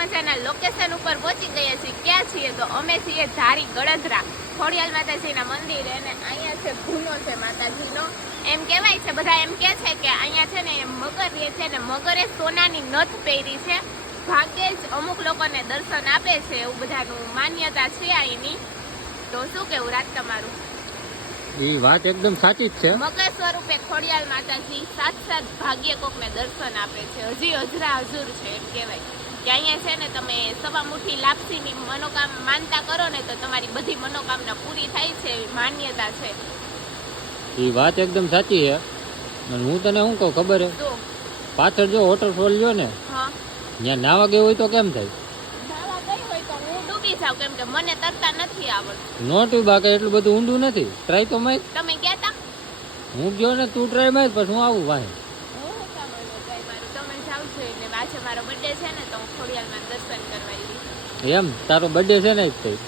મજાના લોકેશન ઉપર પહોંચી ગયા છીએ. ક્યાં છીએ તો અમે છીએ ધારી ગળદરા ખોડિયાલ માતાજીના મંદિરે અને અહીંયા છે ભૂનો છે માતાજીનો. એમ કહેવાય છે, બધા એમ કહે છે કે અહીંયા છે ને મગર રહે છે ને મગરે સોનાની નથ પહેરી છે. ભાગ્યે જ અમુક લોકોને દર્શન આપે છે, એવું બધાનું માન્યતા છે અહીંની. તો શું કેવું રાત તમારું? એ વાત એકદમ સાચી જ છે. મગર સ્વરૂપે ખોડિયાલ માતાજી સાત ભાગ્ય કોકને દર્શન આપે છે. હજી હજરા હજુર છે. એમ કહેવાય કે અહીંયા છે ને તમે સવા મુઠ્ઠી લાપસીની માનતા કરો ને તો તમારી બધી મનોકામના પૂરી થાય છે, એવી માન્યતા છે. એ વાત એકદમ સાચી છે. અને હું તને શું કહું ખબર હે, તો પાછળ જો વોટરફોલ લ્યો ને, હા, ત્યાં નાવા ગયો હોય તો કેમ થાય? નાવા ગઈ હોય તો હું ડૂબી જાઉં, કેમ કે મને તરતા નથી આવડતું. નો ટ્યુબા કે એટલું બધું ઊંડું નથી. ટ્રાય તો માર. તમે ગયા તા? હું ગયો ને, તું ટ્રાય માર, પછી હું આવું વાહે. હું કામ ટ્રાય મારું? તમે જાવ છો એટલે આજે મારો બર્થડે છે ને તો હું ખોડિયાલમાં દર્શન કરવા આવી. એમ તારો બર્થડે છે ને જ થઈ.